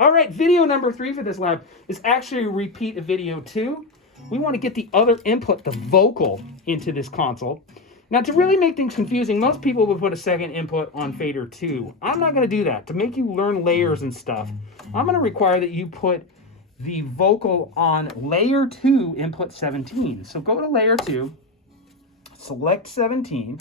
All right, video number 3 for this lab is actually a repeat of video 2. We want to get the other input, the vocal, into this console. Now, to really make things confusing, most people would put a second input on fader 2. I'm not going to do that. To make you learn layers and stuff, I'm going to require that you put the vocal on layer 2, input 17. So go to layer 2, select 17,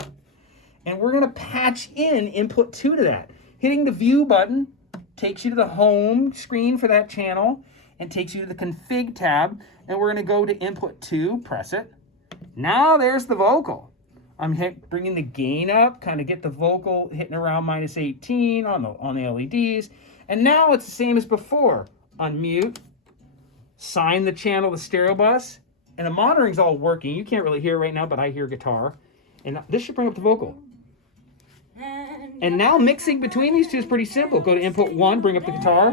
and we're going to patch in input 2 to that. Hitting the view button takes you to the home screen for that channel and takes you to the config tab, and we're going to go to input 2, press it. Now there's the vocal. I'm bringing the gain up, kind of get the vocal hitting around -18 on the LEDs. And now it's the same as before. Unmute, sign the channel to stereo bus, and the monitoring's all working. You can't really hear it right now, but I hear guitar. And this should bring up the vocal. And now mixing between these two is pretty simple. Go to input 1, bring up the guitar.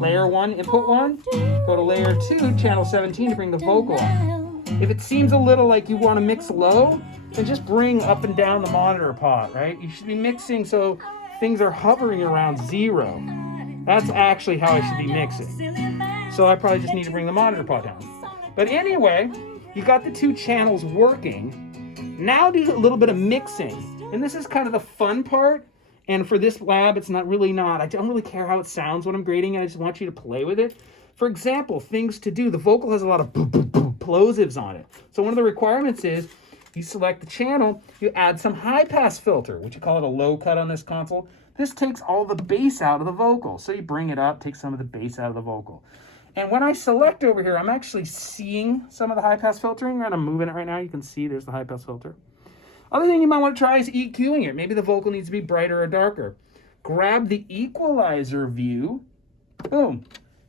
Layer 1, input 1. Go to layer 2, channel 17 to bring the vocal up. If it seems a little like you want to mix low, then just bring up and down the monitor pot, right? You should be mixing so things are hovering around 0. That's actually how I should be mixing. So I probably just need to bring the monitor pot down. But anyway, you got the 2 channels working. Now do a little bit of mixing. And this is kind of the fun part. And for this lab, I don't really care how it sounds when I'm grading. I just want you to play with it. For example, things to do. The vocal has a lot of plosives on it. So one of the requirements is you select the channel, you add some high pass filter, which you call it a low cut on this console. This takes all the bass out of the vocal. So you bring it up, take some of the bass out of the vocal. And when I select over here, I'm actually seeing some of the high pass filtering. Right, I'm moving it right now. You can see there's the high pass filter. Other thing you might want to try is EQing it. Maybe the vocal needs to be brighter or darker. Grab the equalizer view. Boom.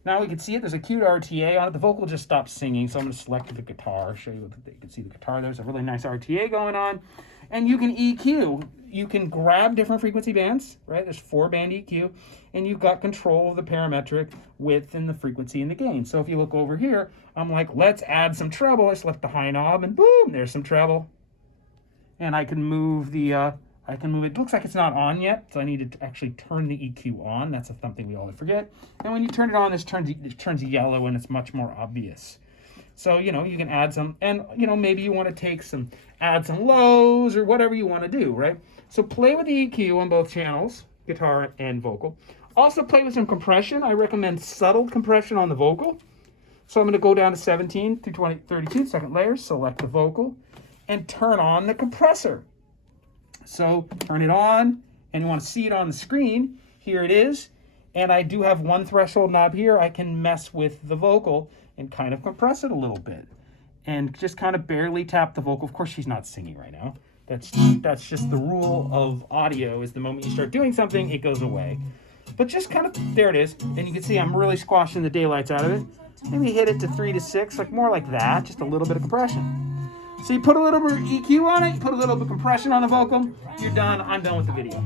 Now we can see it. There's a cute RTA on it. The vocal just stopped singing, so I'm going to select the guitar. Show you you can see the guitar. There's a really nice RTA going on. And you can EQ. You can grab different frequency bands, right? There's 4-band EQ. And you've got control of the parametric width and the frequency and the gain. So if you look over here, I'm like, let's add some treble. I select the high knob, and boom, there's some treble. And I can move the... It looks like it's not on yet, so I need to actually turn the EQ on. That's something we all forget. And when you turn it on, it turns yellow and it's much more obvious. So, you can add some, and, maybe you want to add some lows or whatever you want to do, right? So play with the EQ on both channels, guitar and vocal. Also play with some compression. I recommend subtle compression on the vocal. So I'm going to go down to 17 through 32 second layers, select the vocal, and turn on the compressor. So turn it on, and you want to see it on the screen. Here it is. And I do have one threshold knob here. I can mess with the vocal and kind of compress it a little bit. And just kind of barely tap the vocal. Of course, she's not singing right now. That's just the rule of audio, is the moment you start doing something, it goes away. But just kind of, there it is. And you can see I'm really squashing the daylights out of it. Maybe hit it to 3 to 6, like more like that, just a little bit of compression. So you put a little bit of EQ on it, you put a little bit of compression on the vocal, you're done. I'm done with the video.